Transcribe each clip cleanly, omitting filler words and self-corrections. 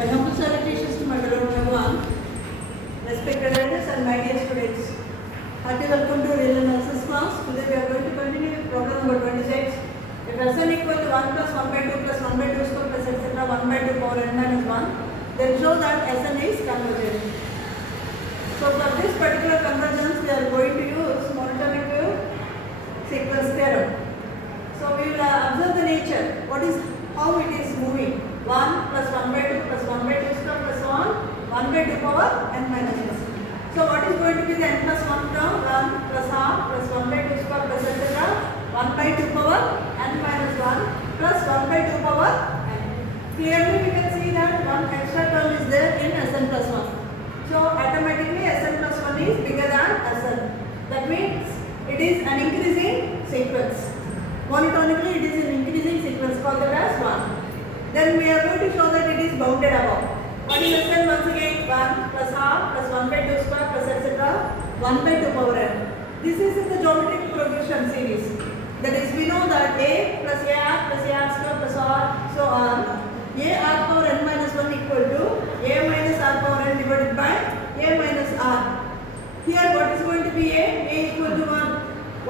My humble salutations to my beloved everyone, respected elders and my dear students. Hearty welcome to real analysis class. Today we are going to continue with problem number 26. If Sn equal to 1 plus 1 by 2 plus 1 by 2 square plus etc. 1 by 2 power n minus 1, then show that Sn is convergent. So for this particular convergence, we are going to use monotonic sequence theorem. So we will observe the nature. What is how it is moving? 1 plus 1 by 2 plus 1 by 2 square plus 1 by 2 power n minus 1. So what is going to be the n plus 1 term? 1 plus half plus 1 by 2 square plus etc. 1 by 2 power n minus 1 plus 1 by 2 power n. Clearly we can see that one extra term is there in Sn plus 1. So automatically Sn plus 1 is bigger than Sn. That means it is an increasing sequence. Monotonically it is an increasing sequence called as 1. Then we are going to show that it is bounded above. What is Sn once again? 1 plus half plus 1 by 2 square plus etc. 1 by 2 power n. This is in the geometric progression series. That is, we know that a plus a r square plus r so on. A r power n minus 1 equal to a minus r power n divided by a minus r. Here what is going to be a? A equal to 1.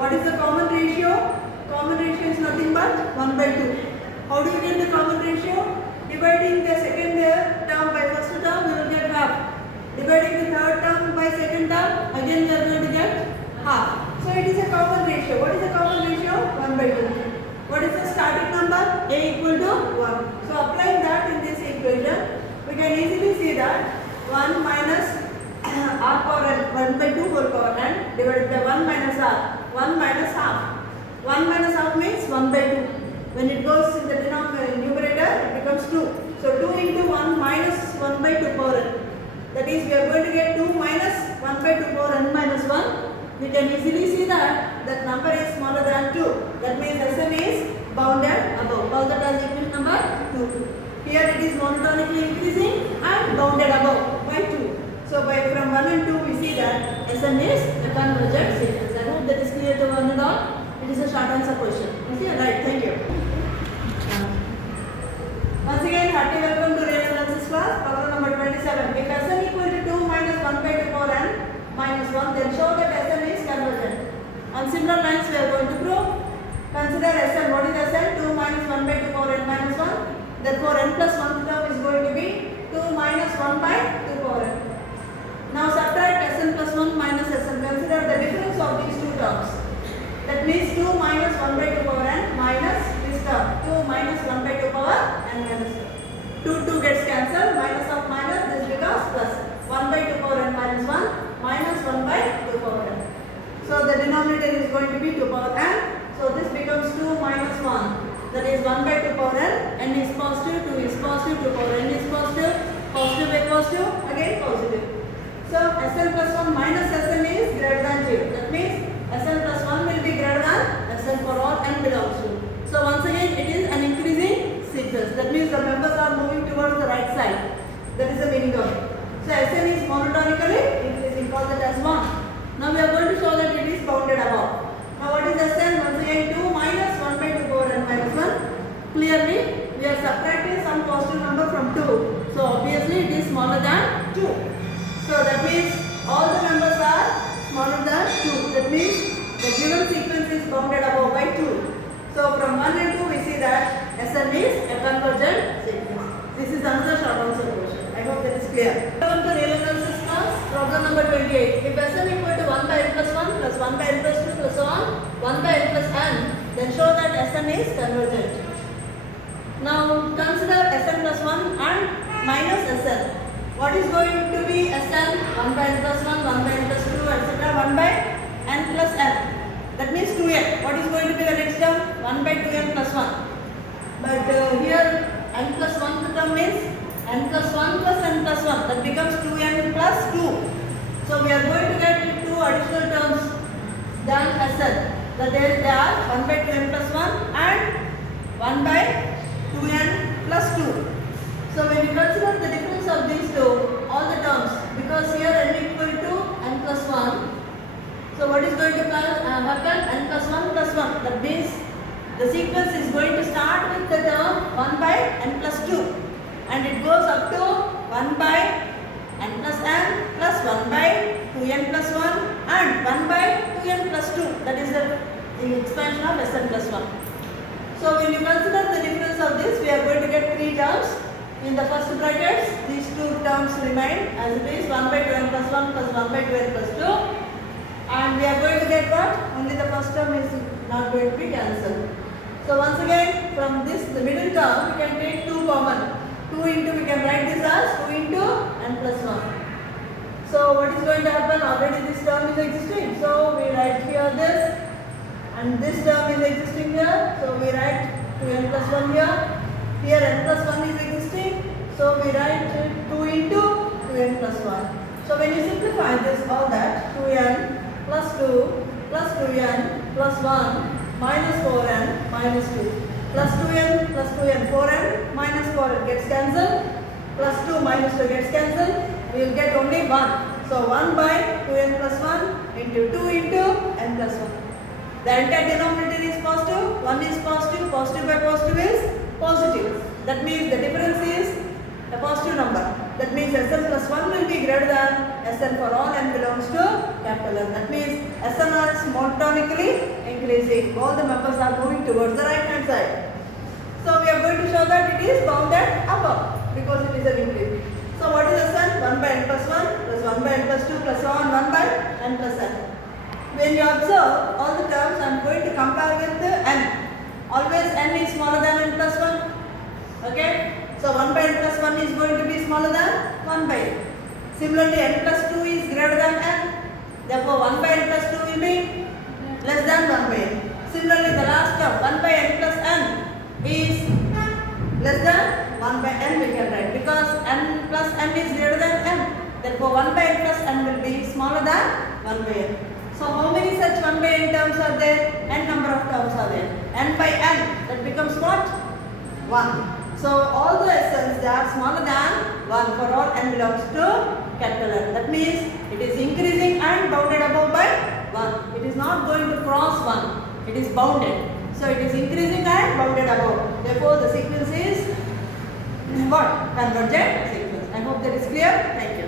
What is the common ratio? Common ratio is nothing but 1 by 2. How do you get the common ratio? Dividing the second term by first term, we will get half. Dividing the third term by second term, again we are going to get half. So it is a common ratio. What is the common ratio? 1 by 2. What is the starting number? A equal to 1. So applying that in this equation, we can easily see that 1 minus r power n, 1 by 2 whole power n divided by 1 minus r, 1 minus half. 1 minus half means 1 by 2. When it goes in the numerator, it becomes 2. So 2 into 1 minus 1 by 2 power n. That is, we are going to get 2 minus 1 by 2 power n minus 1. We can easily see that that number is smaller than 2. That means Sn is bounded above. Bounded as equation number 2. Here it is monotonically increasing and bounded above by 2. So by from 1 and 2 we see that Sn is a convergent sequence. I hope that is clear to one and all. It is a short answer question. Okay, right, thank you. Once again, hearty welcome to real analysis class, problem number 27. If Sn equal to 2 minus 1 by 2 power n minus 1, then show that Sn is convergent. On similar lines, we are going to prove. Consider Sn. What is Sn? 2 minus 1 by 2 power n minus 1. Therefore, n plus 1 term is going to be 2 minus 1 by 2 power n. Now subtract Sn plus 1 minus Sn. Consider the difference of these two terms. That means 2 minus 1 by 2 power n minus this term 2 minus 1 by 2 power n minus 2 gets cancelled, minus of minus, this becomes plus 1 by 2 power n minus 1 minus 1 by 2 power n. So the denominator is going to be 2 power n. So this becomes 2 minus 1, that is 1 by 2 power n is positive, 2 is positive, 2 power n is positive, positive by positive, again positive. So Sn plus 1 minus Sn is greater than 0. That means Sn plus 1 will be greater than Sn for all n belongs to. So once again it is an increasing sequence. That means the members are moving towards the right side. That is the meaning of it. So Sn is monotonically increasing, call that as 1. Now we are going to show that it is bounded above. Now what is Sn? Once again 2 minus 1 by 2 power n minus 1. Clearly we are subtracting some positive number from 2. So obviously it is smaller than 2. So that means all the numbers are smaller than 2. That means the given sequence is bounded above by 2. So from 1 and 2 we see that Sn is a convergent sequence. This is another short answer question. I hope that is clear. Welcome to real analysis class, problem number 28. If Sn equal to 1 by n plus 1 plus 1 by n plus 2 plus so on 1 by n plus n, then show that Sn is convergent. Now consider Sn plus 1 and minus Sn. What is going to be Sn? 1 by n plus 1, 1 by n plus 2, etc. 1 by n plus n. That means 2n. What is going to be the next term? 1 by 2n plus 1. But here n plus 1 term means n plus 1 plus n plus 1. That becomes 2n plus 2. So we are going to get 2 additional terms than Sn. That is, they are 1 by 2n plus 1 and 1 by 2n plus 2. So when you consider the difference of these two, all the terms, because here n equal to n plus 1, so what is going to happen? N plus 1 plus 1. That means the sequence is going to start with the term 1 by n plus 2 and it goes up to 1 by n plus n plus 1 by 2n plus 1 and 1 by 2n plus 2. That is the expansion of Sn plus 1. So when you consider the difference of this, we are going to get 3 terms. In the first brackets, these 2 terms remain as it is 1 by 2n plus 1 plus 1 by 2n plus 2. And we are going to get what? Only the first term is not going to be cancelled. So once again, from this, the middle term, we can take 2 common. 2 into, we can write this as 2 into n plus 1. So what is going to happen? Already this term is existing. So we write here this. And this term is existing here. So we write 2n plus 1 here. Here n plus 1 is existing. So we write 2 into 2n plus 1. So when you simplify this, all that, 2n plus 2 plus 2n plus 1 minus 4n minus 2 plus 2n plus 2n 4n minus 4n gets cancelled, plus 2 minus 2 gets cancelled, we will get only 1. So 1 by 2n plus 1 into 2 into n plus 1. The entire denominator is positive, 1 is positive, positive by positive is positive. That means the difference is a positive number. That means Sn plus 1 will be greater than Sn for all n belongs to capital N. That means Sn is monotonically increasing. All the members are moving towards the right hand side. So we are going to show that it is bounded above because it is an increase. So what is Sn? 1 by n plus 1 plus 1 by n plus 2 plus so on 1 by n plus n. When you observe all the terms, I am going to compare with the n. Always n is smaller than n plus 1. Okay? So 1 by n plus 1 is going to be smaller than 1 by n. Similarly, n plus 2 is greater than n. Therefore, 1 by n plus 2 will be less than 1 by n. Similarly, the last term 1 by n plus n is less than 1 by n we can write because n plus n is greater than n. Therefore, 1 by n plus n will be smaller than 1 by n. So, how many such 1 by n terms are there? N number of terms are there. N by n, that becomes what? 1. So, all the Sns, they are smaller than 1 for all n belongs to capital N. That means it is increasing and bounded above by 1. It is not going to cross 1. It is bounded. So, it is increasing and bounded above. Therefore, the sequence is what? Convergent sequence. I hope that is clear. Thank you.